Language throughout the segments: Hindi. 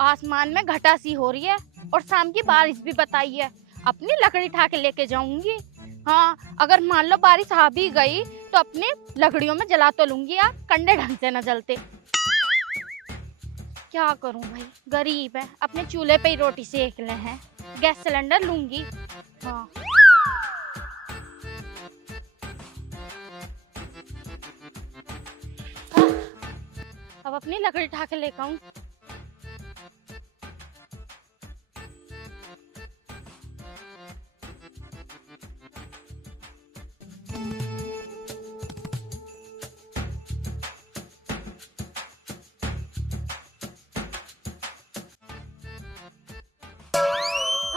आसमान में घटा सी हो रही है और शाम की बारिश भी बताई है। अपनी लकड़ी उठा के लेके जाऊंगी। हाँ, अगर मान लो बारिश आ भी गई तो अपनी लकड़ियों में जला तो लूंगी यार, कंडे ढंग से न जलते। क्या करूं भाई, गरीब है, अपने चूल्हे पे ही रोटी सेक ले हैं। गैस सिलेंडर लूंगी। हाँ, अब अपनी लकड़ी उठा के लेकर आऊं।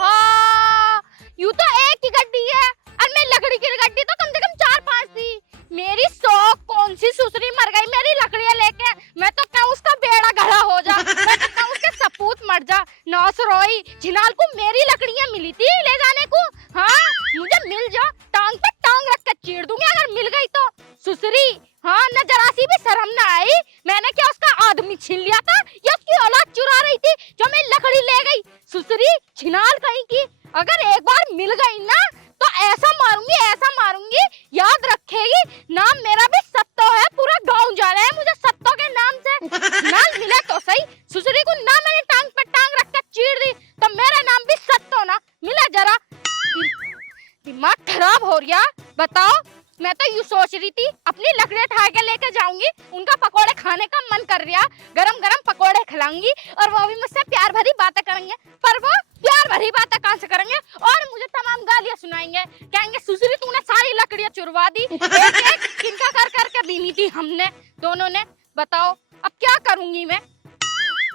हाँ, यूं तो एक ही गड्डी है और मैं लकड़ी की गड्डी तो कम से कम 4-5 थी। मेरी शौक कौन सी सुसरी मर गई मेरी लकड़ियां लेके। मैं तो कहूँ उसका बेड़ा गड़ा हो जा, मैं तो कहूँ उसके सपूत मर जा। नौसरोई जिनाल को मेरी लकड़ियां मिली थी ले जाने को। हाँ, मुझे मिल जा, टांग पे टांग रख के चीर दूंगी अगर मिल गई तो। सुसरी, हाँ, न जरा सी भी शर्म ना आई। मैंने क्या उसका आदमी छीन लिया था या उसकी औलाद चुरा रही थी जो मेरी लकड़ी ले गई? सुसरी छिनाल कहीं की, अगर एक बार मिल गई ना तो ऐसा मारूंगी याद रखेगी। नाम मेरा भी सत्तो है, पूरा गांव जाना है मुझे सत्तो के नाम से। नाम मिले तो सही। सुसरी को ना मैंने टांग पे टांग रख के चीर दी तो मेरा नाम भी सत्तो ना मिला। जरा दिमाग खराब हो रहा। बताओ, मैं तो यूं सोच रही थी अपनी लकड़ी उठा के लेके जाऊंगी, उनका पकोड़े खाने का मन कर रहा, गरम गरम पकोड़े खिलाऊंगी और वो भी मुझसे प्यार भरी बातें करेंगे। पर वो प्यार भरी बातें कहां से करेंगे और मुझे तमाम गालियां सुनाएंगे। कहेंगे सुसरी तूने सारी लकड़ियां चुरवा दी, एक किनका कर करके बीनी थी हमने दोनों ने। बताओ अब क्या करूंगी मैं?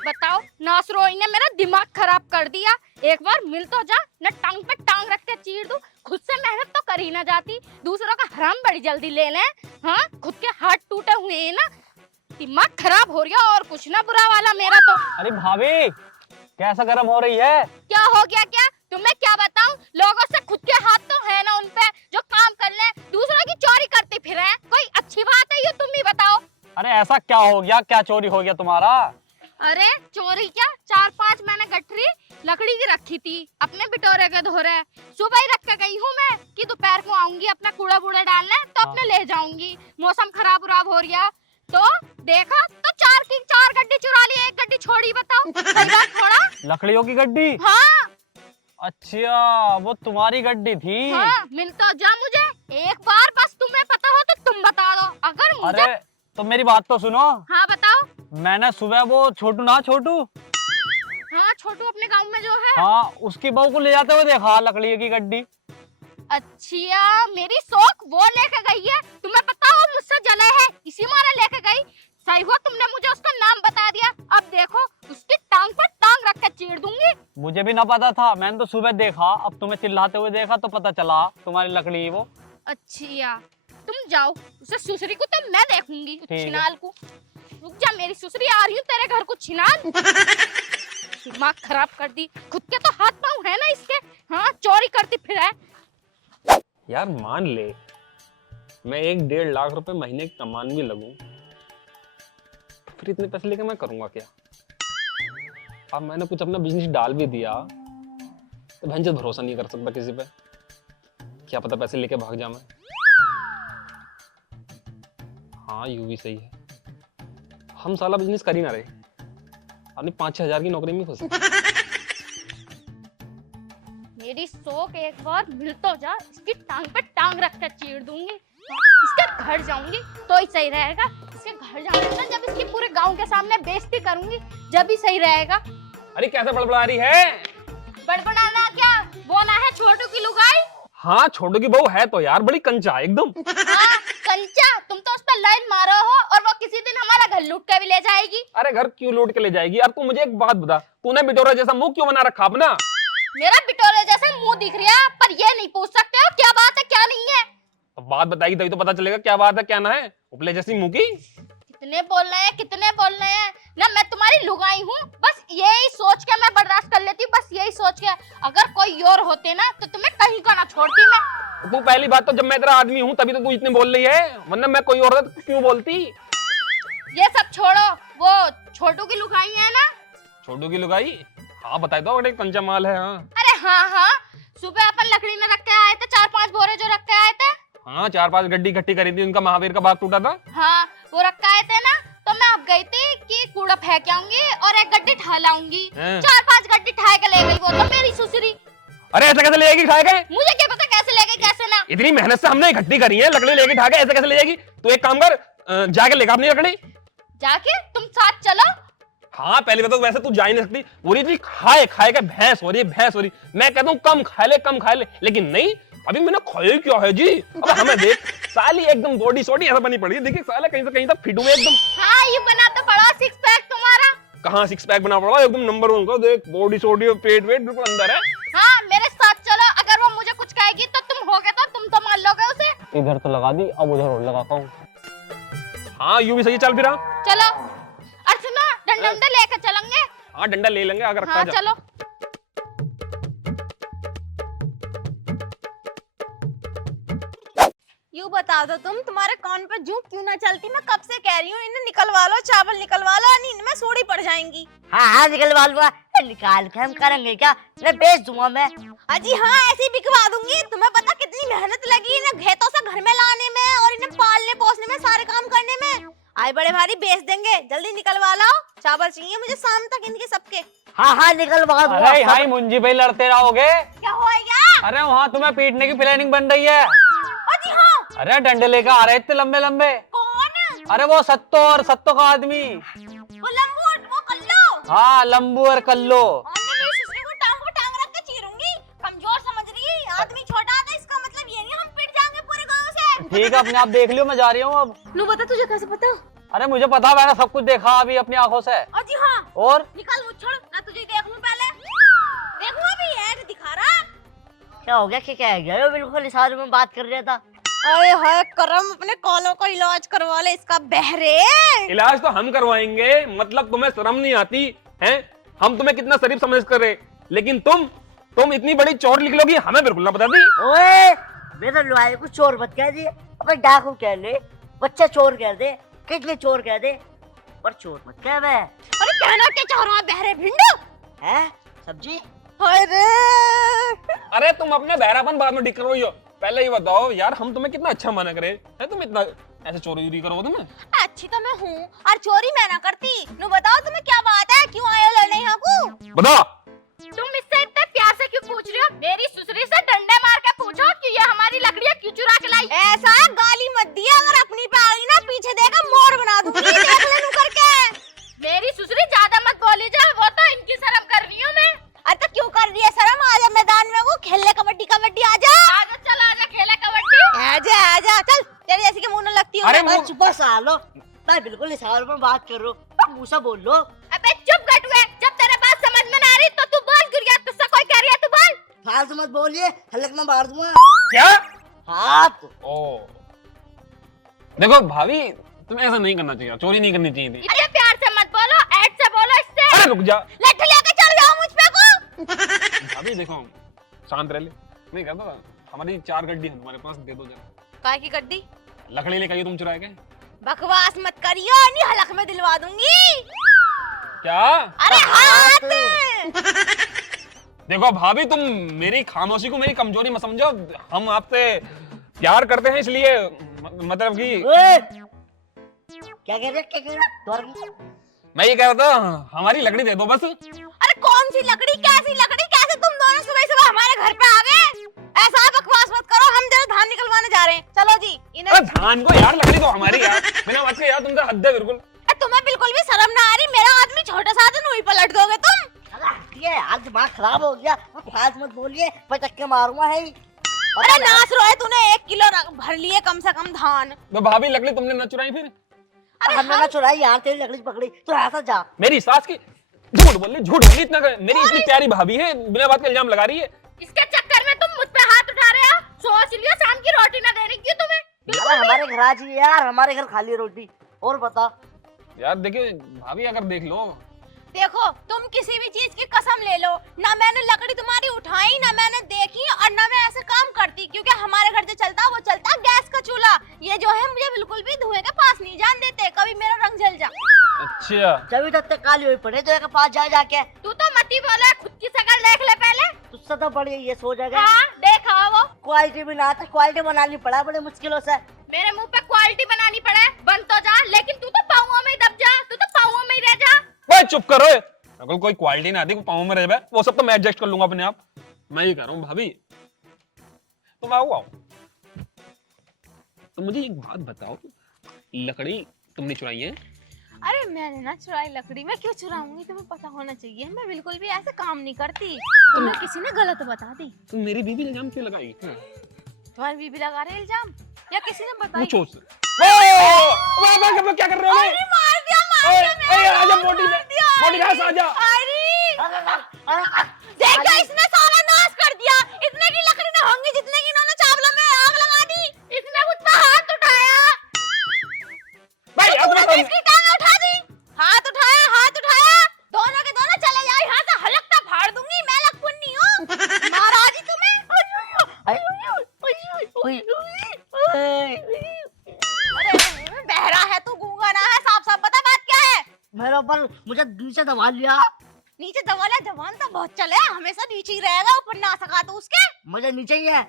बताओ, नासरोई ने मेरा दिमाग खराब कर दिया। एक बार मिल तो जा, न टांग पे टांग रख के चीर दूं। खुद से मेहनत तो कर ही ना जाती, दूसरों का हराम बड़ी जल्दी ले लें। हाँ, खुद के हाथ टूटे हुए हैं ना। दिमाग खराब हो रहा और कुछ ना बुरा वाला मेरा तो। अरे भाभी, कैसा गर्म हो रही है? क्या हो गया? क्या तुम्हें क्या बताऊं, लोगों से खुद के हाथ तो है ना उन पे जो काम कर ले, दूसरों की चोरी करते फिरे। कोई अच्छी बात है ये? तुम ही बताओ। अरे ऐसा क्या हो गया, क्या चोरी हो गया तुम्हारा? अरे चोरी क्या, 4-5 मैंने गठरी लकड़ी की रखी थी अपने बिटोरे के धोरे। सुबह ही रख के गई हूँ मैं कि दोपहर को आऊंगी अपना कूड़ा बूड़ा डालने तो अपने ले जाऊंगी। मौसम खराब हो रहा तो देखा तो 4 की 4 गड्डी चुरा ली, एक गड्डी छोड़ी। बताओ सही बात थोड़ा? लकड़ियों की गड्डी? हाँ। अच्छा, वो तुम्हारी गड्डी थी? हाँ, मिल तो जा मुझे एक बार, बस तुम्हें पता हो तो तुम बता दो अगर मुझे। अरे तो मेरी बात तो सुनो। हाँ बताओ। मैंने सुबह वो छोटू हाँ, छोटू अपने गांव में जो है, हाँ, उसकी बहू को ले जाते हुए देखा लकड़ी की गड्डी। अच्छा, मेरी शौक वो लेके गई है। तुम्हें पता हो मुझसे जला है इसी मारे लेके गई। सही हुआ तुमने मुझे उसका नाम बता दिया। अब देखो उसकी टांग पर टांग रख के चीर दूंगी। मुझे भी ना पता था, मैंने तो सुबह देखा, अब तुम्हें चिल्लाते हुए देखा तो पता चला तुम्हारी लकड़ी वो। अच्छा, तुम जाओ, उसे सुसरी को तो मैं देखूंगी, छिनाल को। रुक जा, मेरी सुसरी आ रही हूँ तेरे घर को छिनाल। दिमाग खराब कर दी, खुद के तो हाथ पांव है ना इसके। हाँ, चोरी करती फिर है। यार मान ले मैं 1-1.5 लाख रुपए महीने की कमाने भी लगूं तो फिर इतने पैसे लेके मैं करूंगा क्या? अब मैंने कुछ अपना बिजनेस डाल भी दिया तो भंजर भरोसा नहीं कर सकता किसी पे, क्या पता पैसे लेके भाग जा मैं। हाँ यूं भी सही है, हम साला बिजनेस कर ही ना रहे, अपनी 5-6 हजार की नौकरी में फंसे। मेरी शौक एक बार मिल तो जा, इसकी टांग पे टांग रख कर चीर दूंगी। इसके घर जाऊंगी तो ही सही रहेगा। इसके घर जाऊंगी ना जब इसकी पूरे गांव के सामने बेइज्जती करूंगी, जब ही सही रहेगा। अरे कैसे बड़बड़ा रही है? बड़बड़ाना क्या, वो ना है छोटू की लुगाई। हाँ छोटू की बहू है तो यार बड़ी कंचा एकदम। हाँ, कंचा, तुम तो उस पर लाइन मारो हो और वो किसी दिन हमारा घर लूट के भी ले जाएगी। अरे घर क्यों लूट के ले जाएगी यार? तू मुझे एक बात बता, तूने बिटोरा जैसा मुंह क्यों बना रखा अपना? मेरा बिटोरे जैसा मुंह दिख रहा है, पर ये नहीं पूछ सकते हो क्या बात है क्या नहीं है। तो बात बताएगी तभी तो पता चलेगा क्या बात है क्या ना है। उपले जैसी मुंह की। कितने बोल रहे हैं ना, मैं तुम्हारी लुगाई हूँ, बस यही सोच के मैं बर्दाश्त कर लेती हूँ, बस यही सोच के। अगर कोई और होते ना तो तुम्हें कहीं का ना छोड़ती मैं। तू पहली बात तो जब मैं तेरा आदमी हूँ तभी तो तू इतने बोल रही है, वरना मैं कोई और क्यों बोलती? ये सब छोड़ो, वो छोटू की लुगाई है ना, छोटू की लुगाई? हाँ बताए तो, बड़े कंचा माल है। हाँ अरे हाँ हाँ, सुबह अपन लकड़ी में रख के आए थे 4-5 बोरे जो रख के आए थे। हाँ 4-5 गड्डी इकट्ठी करी थी, उनका महावीर का बाग टूटा था। हाँ वो रख के आए थे ना, तो मैं अब गई थी कि कूड़ा फेंक आऊंगी और एक गड्डी ठा लाऊंगी। 4-5 गड्डी ठा के ले गई वो तो मेरी सुसरी। अरे ऐसे कैसे ले जाएगी ठा के? मुझे क्या पता कैसे ले गई कैसे ना। इतनी मेहनत से हमने इकट्ठी करी है, लकड़ी लेके ठा के ऐसे कैसे ले जाएगी? तू एक काम कर, जाके लेगा अपनी लकड़ी। जाके तुम साथ चलो। हाँ पहले बता, वैसे तू जा ही नहीं सकती। पूरी चीज खाए खाए के भैंस हो रही है, भैंस हो रही। मैं कहता हूँ कम खा ले, कम खा ले, लेकिन नहीं, अभी मैंने खाया क्या है जी। अब हमें देख साली एकदम बॉडी सोडी ऐसा बनी पड़ी है, देखिए साला कहीं से कहीं तक फिट हुए एकदम। हाँ ये बना तो बड़ा 6 पैक तुम्हारा। कहाँ 6 पैक बना पड़ा, एकदम नंबर 1 का। देख बॉडी सोडी और पेट वेट बिल्कुल अंदर है। हाँ मेरे साथ चलो, अगर वो मुझे कुछ कहेगी तो तुम होगे तो तुम तो मान लोगे उसे। इधर तो लगा दी, अब उधर और लगाता हूँ। हाँ यूं भी सही, चल फिर। चलो अर्चना, डंडा लेकर चलेंगे। हाँ डंडा ले लेंगे अगर रखा हाँ जा। चलो। यूँ बता दो तुम, तुम्हारे कान पे जूं क्यों ना चलती? मैं कब से कह रही हूँ इन्हें निकलवा लो, चावल निकलवा लो, नींद में सोड़ी पड़ जाएंगी। हाँ हाँ निकलवा लूंगा, निकाल के हम करेंगे क्या, मैं बेच दूंगा मैं। अजी हाँ ऐसे ही बिकवा दूंगी। तुम्हें पता कितनी मेहनत लगी इन्हें खेतों से घर में लाने में और इन्हें पालने पोसने में, सारे काम करने में। आए बड़े भारी बेच देंगे, जल्दी निकलवा लाओ। चावल चाहिए मुझे शाम तक इनके सबके। हाँ हाँ निकलवा दूंगा। अरे हाय मुंजी भाई, लड़ते रहोगे? क्या होएगा? अरे वहाँ तुम्हें पीटने की प्लानिंग बन रही है। अजी हाँ। अरे डंडे लेकर आ रहे इतने लंबे लंबे। कौन? अरे वो सत्तो का आदमी। वो लंबू, वो कल्लो। हाँ लंबू और कल्लो। मेरी ससुर को टांग पे टांग रख के चीरूंगी। कमजोर समझ रही है, आदमी छोटा था, इसका मतलब ये नहीं हम पिट जाएंगे पूरे गांव से। ठीक है अपने आप देख लियो, मैं जा रही हूँ अब। नु बता तुझे कैसे पता? अरे मुझे पता, मैंने सब कुछ देखा अभी अपनी आंखों से। अजी हाँ। और निकाल मुझ छोड़, मैं तुझे देख लूं पहले। देखूं अभी ऐड दिखा रहा। क्या हो गया, क्या कह गया? बिल्कुल इस बारे में बात कर रहा था। अरे हाय करम, अपने कॉलों का इलाज करवा ले इसका, बहरे। इलाज तो हम करवाएंगे, मतलब तुम्हें शर्म नहीं आती है? हम तुम्हें कितना शरीफ समझ कर रहे, लेकिन तुम इतनी बड़ी चोर निकलोगी, हमें बिल्कुल ना बता दी। ओए मेरे लुआई को चोर मत कह दे, अपने डाकू कह ले, बच्चा चोर कह दे, कितने चोर कह दे, पर चोर मत कह बे। अरे कहना क्या चाह रहा है बहरे भिंडो? है सब्जी? अरे अरे तुम अपने बहरापन बाद में ठीक करो, यो पहले ये बताओ यार, हम तुम्हें कितना अच्छा माना करे है, तुम इतना ऐसे चोरी करो तुम्हें। अच्छी तो मैं हूँ और चोरी मैं ना करती। नु बताओ तुम्हें क्या बात है, क्यों आए हो लड़ने यहाँ को? बता। तुम इससे इतने प्यार से क्यों पूछ रही हो? मेरी सुसरी से डंडे मार के पूछो कि ये हमारी लकड़ियाँ क्यों चुरा के लाई। ऐसा गाली मत दिया, अगर अपनी पे आ गई ना पीछे देकर मोड़ बना दूंगी। देख ले नू करके। मेरी सुसरी ज्यादा मत बोली जा, वो तो इनकी शर्म कर रही हूँ मैं। अरे तो क्यों कर रही है शर्म? आजा मैदान में वो खेलने, कबड्डी कबड्डी आजा। आजा चल, आजा खेले कबड्डी। आजा आजा चल, तेरे जैसी के मुंह न लगती हूँ अरे मैं। मुंह- चुप सालो, मैं बिल्कुल इस बारे में बात कर रहा हूँ, मुँह से बोल लो। अबे चुप गटुए, जब तेरे बात समझ में ना आ रही तो तू बोल, गुड़िया तुझसे कोई कह रही है तू बोल। फालतू मत बोलिए, हलक में मार दूंगा। क्या? हाथ ओ देखो भाभी, तुम्हें ऐसा नहीं करना चाहिए, चोरी नहीं करनी चाहिए थी। इतने प्यार से मत बोलो, ऐड से बोलो इससे। अरे रुक जा लठ लेके चढ़ जाओ मुझ पे को। भाभी, देखो शांत रह ले। नहीं कहता, हमारी 4 गड्डी है तुम्हारे पास, दे दो जरा। काय की गड्डी? लकड़ी लेकर आई तुम चुरा के। बकवास मत करियो, नहीं हलक में दिलवा दूंगी। क्या? अरे हाथ। देखो भाभी, तुम मेरी खामोशी को मेरी कमजोरी मत समझो। हम आपसे प्यार करते हैं, इसलिए मतलब कि ओए, क्या कह रहे, क्या कह रहे? दोबारा मैं ये कह रहा था, हमारी लकड़ी दे दो बस। अरे कौन सी लकड़ी, कैसी लकड़ी, कैसे तुम दोनों सुबह सुबह हमारे घर पे आ गए? ऐसा बकवास मत करो, हम जरा धान निकलवाने जा रहे हैं। चलो जी इन्हें। अरे धान को यार, लकड़ी तो हमारी यार, बिना बात के यार, तुम तो हद है बिल्कुल। तुम्हें बिल्कुल भी शर्म ना आ रही? मेरा आदमी छोटा सा था, वहीं पलट दोगे तुम। ये आज दिमाग खराब हो गया, फालतू मत बोलिए, पटक के मारूंगा है। अरे नाच रोए, तूने 1 किलो भर लिए कम से कम धान। तो भाभी लकड़ी तुमने न चुराई फिर? हमने ना चुराई यार, तेरी लकड़ी पकड़ी तो ऐसा जा। मेरी सास की झूठ बोल रही, झूठ बोल रही इतना मेरी इतनी प्यारी भाभी है, बिना बात के इल्जाम लगा रही है। इसके चक्कर में तुम मुझ पे हाथ उठा रहे हो। सोच लियो शाम की रोटी ना देने की तुम्हें। अरे हमारे घर आ जाइए यार, हमारे घर खाली रोटी। और बता यार देखिए भाभी, अगर देख लो, देखो तुम किसी भी चीज की कसम ले लो, ना मैंने लकड़ी तुम्हारी उठाई, ना मैंने देखी, और ना मैं ऐसे काम करती, क्योंकि हमारे घर जो चलता वो चलता गैस का चूल्हा। ये जो है मुझे बिल्कुल भी धुएं के पास नहीं जान देते, कभी मेरा रंग जल जा। अच्छा जब तक तो काली हुई पड़े तो पास जा जाके तू तो मती बोला, खुद की शक्ल देख ले पहले। तुझसे तो बड़ी ये सो जाएगा। हाँ देखा वो, क्वालिटी भी ना आता, क्वालिटी बनानी पड़ा बड़े मुश्किलों से। मेरे मुंह पे क्वालिटी बनानी पड़े, बन तो जा, लेकिन तू तो पाँव में ही दब जा, तू तो पाँव में ही रह जा। भाई चुप करो, अगर कोई क्वालिटी ना आती पाँव में रह जाए वो सब तो मैं एडजस्ट कर लूंगा अपने आप। मैं ये कह रहा हूँ भाभी तुम आओ तो मुझे एक बात बताओ, लकड़ी तुमने चुराई है? अरे मैंने ना चुराई लकड़ी, मैं क्यों चुराऊंगी, तुम्हें पता होना चाहिए मैं बिल्कुल भी ऐसे काम नहीं करती। तुम्हें किसी ने गलत बता दी। तुम मेरी बीबी इल्जाम क्यों लगाई? तुम्हारी बीबी लगा रहे इल्जाम, या किसी ने बताई? पूछो उससे। क्या कर रहे हो? अरे मार दिया आजा मोटी घास आजा। देखो इसने सारा नाश कर दिया, इतने की लकड़ी न होंगी जितने की इन्होंने चावलों में आग लगा दी। इसने मुझ पर हाथ उठाया, भाई तूने इसकी टांग उठा दी। हाथ उठाया, दोनों के दोनों चले जाओ यहाँ से, हलकता फाड़ दूंगी, मैं लखपुन्नी हूँ। महाराज जी तुम्हें। अरे बहरा है तू, गूंगा ना है, साफ साफ बता बात क्या है। मेरे ऊपर मुझे नीचे दबा लिया। नीचे दवाला जवान तो बहुत चले, हमेशा नीचे ही रहेगा, ऊपर ना सका तो उसके। मुझे नीचे ही है।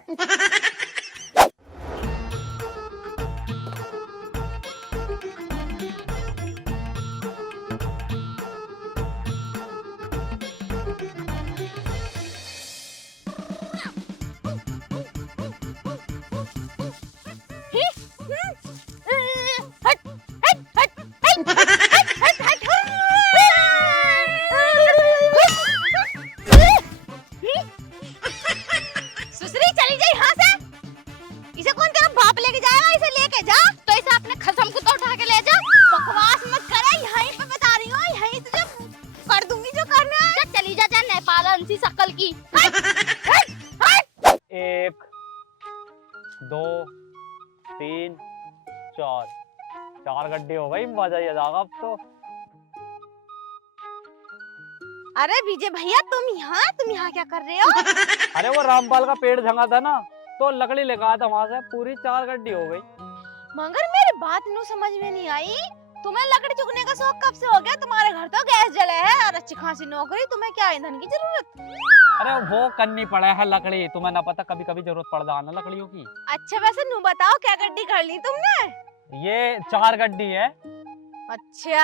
सुसरी चली जा यहाँ से, इसे कौन तेरा बाप लेके जाएगा, इसे लेके जा। तो इसे अपने खसम को तो उठा के ले जा। बकवास मत करे, यहीं पे बता रही हूँ, यहीं से जो कर दूंगी जो करना है। चली जा नेपाल अंसी शक्ल की। 1 2 3 4 गड्ढे हो गई, मजा ही आ जाएगा अब तो। अरे विजय भैया तुम यहाँ क्या कर रहे हो? अरे वो रामपाल का पेड़ झंगा था ना, तो लकड़ी लेकर आया था वहां से, पूरी 4 गड्ढी हो गई। मगर मेरी बात नू समझ में नहीं आई, तुम्हें लकड़ी चुगने का शौक कब से हो गया? तुम्हारे घर तो गैस जले है और अच्छी खासी नौकरी, तुम्हें क्या ईंधन की जरूरत? अरे वो करनी पड़ा है लकड़ी, तुम्हें ना पता कभी कभी जरूरत पड़ जाना लकड़ियों की। अच्छा वैसे नू बताओ क्या गड्डी कर ली तुमने? ये 4 गड्ढी है। अच्छा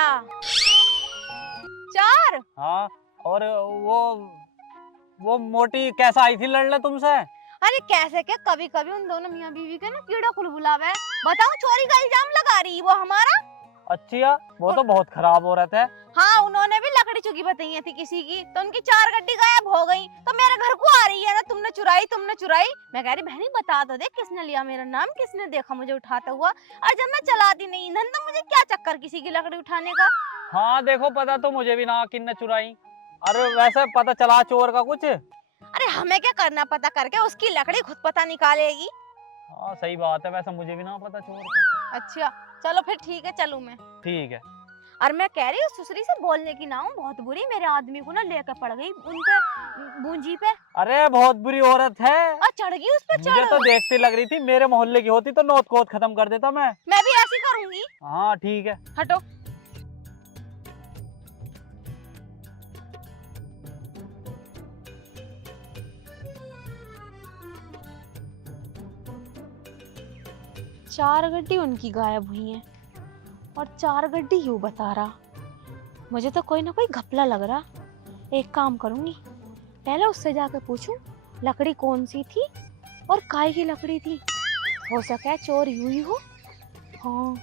4? हाँ, और वो मोटी कैसा आई थी लड़ने तुमसे? अरे कैसे क्या, कभी कभी उन दोनों मियां बीवी के ना कीड़ा कुलबुलावे है। बताओ चोरी का इल्जाम लगा रही वो हमारा। अच्छा, वो तो बहुत खराब हो रहे थे। हाँ उन्होंने भी लकड़ी चुगी बताई थी किसी की, तो उनकी 4 गड्डी गायब हो गई, तो मेरे घर को आ रही है ना तुमने चुराई। मैं कह रही बहनी बता तो दे किसने लिया मेरा नाम, किसने देखा मुझे उठाता हुआ, और जब मैं चलाती नहीं ईंधन तो मुझे क्या चक्कर किसी की लकड़ी उठाने का। हाँ देखो, पता तो मुझे भी ना किसने चुराई। अरे वैसे पता चला चोर का कुछ? अरे हमें क्या करना पता करके, उसकी लकड़ी खुद पता निकालेगी। हाँ सही बात है, वैसे मुझे भी ना पता चोर का। अच्छा चलो फिर ठीक है, चलूं मैं। ठीक है। और मैं कह रही हूँ सुसरी से बोलने की ना हूँ, बहुत बुरी, मेरे आदमी को ना लेकर पड़ गई उनके बूंजी पे। अरे बहुत बुरी औरत है, और चढ़ गई उस पे। मुझे तो देखती लग रही थी, मेरे मोहल्ले की होती तो नौत कोत खत्म कर देता मैं भी ऐसी करूंगी। हाँ ठीक है। हटो। चार गड्डी उनकी गायब हुई हैं और 4 गड्डी यूं बता रहा। मुझे तो कोई ना कोई घपला लग रहा। एक काम करूंगी, पहले उससे जाकर पूछूं लकड़ी कौन सी थी और काय की लकड़ी थी, हो सके चोर यूं ही हो। हाँ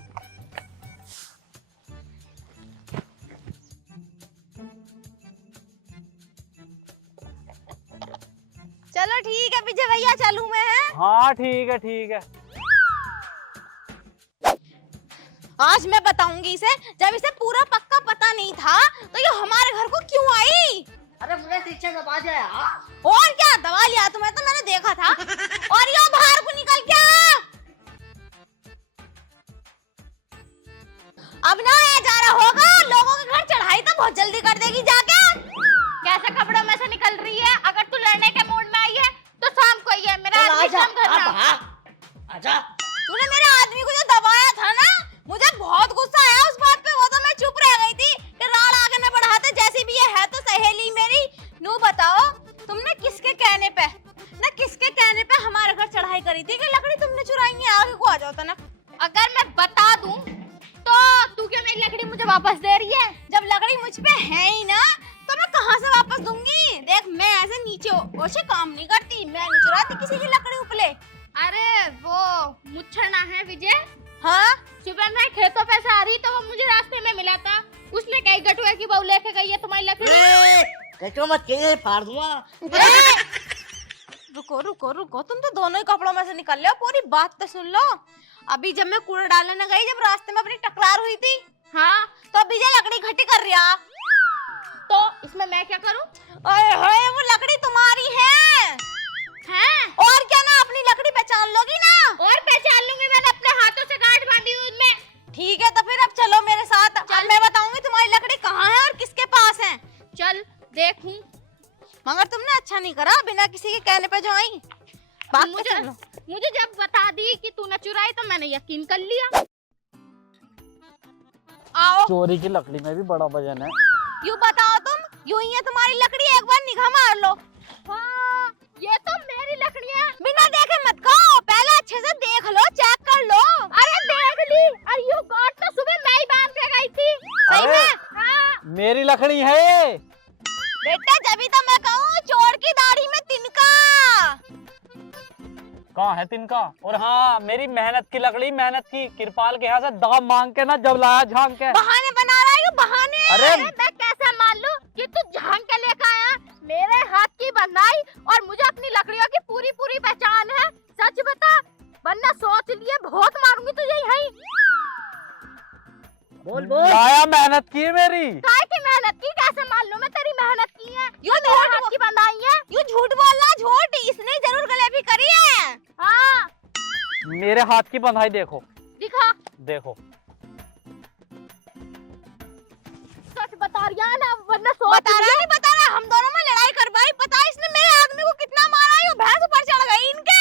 चलो ठीक है विजय भैया, चलूं मैं? हाँ ठीक है ठीक है। आज मैं बताऊंगी इसे, जब इसे पूरा पक्का पता नहीं था तो ये हमारे घर को क्यों आई। अरे मुझे पीछे दबा दिया। और क्या दबा लिया तुम्हें, तो मैंने देखा था। और ये बाहर को निकल गया। अब ना ये जा रहा होगा, लोगों के घर चढ़ाई तक बहुत जल्दी कर देगी जाके। कैसे कपड़ों में से निकल रही है? अगर तू लड़ने के मूड में आई है तो शाम को ही है, मेरा चल आदमी आजा, शाम घर में अब आओ। हाँ, आजा। तूने मेरे आदमी को जो दबाया था ना, मुझे बहुत गुस्सा आया उस बात पे। वो तो मैं चुप रह गई थी कि राड़ आगे न बढ़ाते, जैसी भी ये है तो सहेली मेरी। नू बताओ, तुमने किसके कहने पे किसके कहने पे हमारे घर चढ़ाई करी थी कि लकड़ी तुमने चुराई है? आगे को आ जाओ तना। अगर मैं बता दूं तो तू क्यों मेरी लकड़ी मुझे वापस दे रही है? जब लकड़ी मुझ पे है ही ना, तो मैं कहाँ से वापस दूंगी? देख, मैं ऐसे नीचे ओछे काम नहीं करती, मैं नहीं चुराती किसी की लकड़ी उपले। अरे वो मुच्छरना है विजय। हाँ, सुबह मैं खेतों पे से आ रही तो वो मुझे रास्ते में मिला था। उसने कही गटुआ की बहू लेके गई है तुम्हारी लकड़ी। कचो मत के फाड़ दूंगा। रुको रुको रुको, तुम तो दोनों ही कपड़ों में से निकल ले, पूरी बात तो सुन लो। अभी जब मैं कूड़ा डालने न गई, जब रास्ते में अपनी टकरार हुई थी, हाँ, तो अभी जो लकड़ी इकट्ठी कर रहा, तो इसमें मैं क्या करूं? ओए होए, वो लकड़ी तुम्हारी है। हैं? और क्या ना, अपनी लकड़ी पहचान लोगी ना? और पहचान लूंगी, मैंने अपने हाथों से गांठ बांधी हुई उनमें। ठीक है, तो फिर अब चलो मेरे साथ। अब मैं बताऊंगी तुम्हारी लकड़ी कहाँ है और किसके पास है। चल देखूं। मगर तुमने अच्छा नहीं करा, बिना किसी के कहने पे जो आई। बात तो सुन लो। मुझे जब बता दी कि तूने चुराई तो मैंने यकीन कर लिया। आओ, चोरी की लकड़ी में भी बड़ा वजन है। यूं बताओ तुम, यूं ही है तुम्हारी लकड़ी, एक बार निगाह मार लो। हाँ, ये तो मेरी लकड़ी है। बिना देखे मत खाओ, पहले अच्छे से देख लो, चेक कर लो। अरे देख ली। अरे यू गॉड, तो सुबह मैं ही बांध के गई थी। सही अरे, में? हाँ। मेरी लकड़ी है। बेटा, जभी तो मैं कहूँ, चोर की दाढ़ी में तिनका। कहाँ है तिनका? और हाँ, मेरी मेहनत की लकड़ी, मेहनत की। कृपाल के यहाँ से दाम मांग के ना जब लाया झांक के। बहाने बना रहा है, बहाने। अरे मैं कैसे मान लूं कि तू झांक के लेकर आया? मेरे हाथ की बनाई और मुझे अपनी लकड़ियों की पूरी पूरी पहचान है। सच बता, वरना सोच लिए बहुत मारूंगी तुझे यहीं। बोल बोल। लाया मेहनत की है मेरी। काय की मेहनत की? कैसे मान लूं मैं तेरी मेहनत की है? यूं मेरे हाथ की बनाई है। यूं झूठ बोल रहा, झूठ। इसने जरूर गलेबी करी है। हाँ, मेरे हाथ की बंधाई देखो, दिखा। देखो। सच बता रही है ना, वरना सोच बता रहा नहीं बता रहा, हम दोनों में लड़ाई करवाई। पता है इसने मेरे आदमी को कितना मारा है? वो भैंस ऊपर चढ़ गई इनके।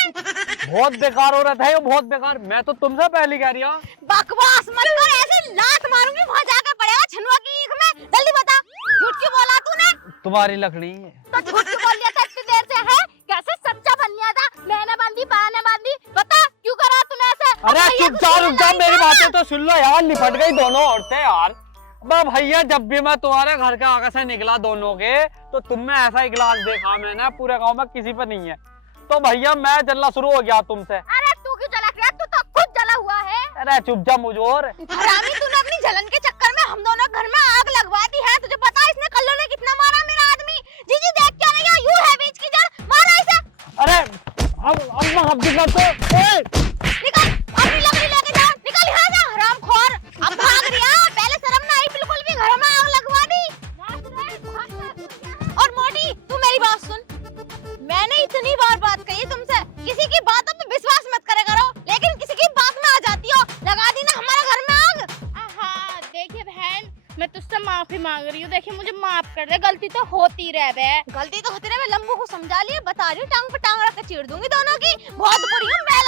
बहुत बेकार हो रहा था ये, बहुत बेकार। मैं तो तुमसे पहले कह रही हूँ। बकवास मत कर, ऐसे लात मारूंगी, वहाँ जाकर पड़ेगा छनुआ की ईख में। जल्दी बता, झूठ क्यों बोला तूने? तुम्हारी लकड़ी है। तो झूठ क्यों बोल लिया था इतनी देर से? है कैसे सच्चा बन गया था? मैंने बांधी, मैंने बांधी। बता क्यों करा तूने ऐसे? अरे चुप जा, रुक जा, मेरी बातें तो सुन लो यार। निपट गई दोनों औरतें यार। अब भैया, जब भी मैं तुम्हारे घर के आगे से निकला दोनों के, तो तुम में ऐसा ही गिलास देखा मैंने, पूरे गांव में किसी पे नहीं है। तो भैया मैं जलना शुरू हो गया तुमसे। अरे तू क्यों जला गया? तू तो खुद जला हुआ है। अरे चुप जा मुझोर। हरामी, तूने अपनी जलन के चक्कर में हम दोनों घर में आग लगवा दी है। तुझे पता है इसने कल्लो ने कितना मारा मेरा आदमी? जीजी देख क्या रही है? यूं है बीच की जड़, मारा इसे। अरे अब मैं हब्बी का तो निकल, अपनी लकड़ी लेके जा, निकल यहाँ से हरामखोर। अब भाग रही है? पहले शर्म ना आई बिल्कुल भी, घर में आग लगवा दी। और मोटी, तू मेरी बात सुन। मैंने इतनी बार बात कही तुमसे, किसी की बातों पे विश्वास मत करे करो, लेकिन किसी की बात में आ जाती हो। लगा दी ना हमारे घर में आग। हाँ देखिए बहन, मैं तुझसे माफी मांग रही हूँ। देखिए मुझे माफ कर दे, गलती तो होती रह बे। गलती तो होती रहे, मैं लंबू को समझा लिया, बता रही हूँ, टांग पे टांग रख के चीर दूंगी दोनों की। बहुत बुरी हूँ मैं,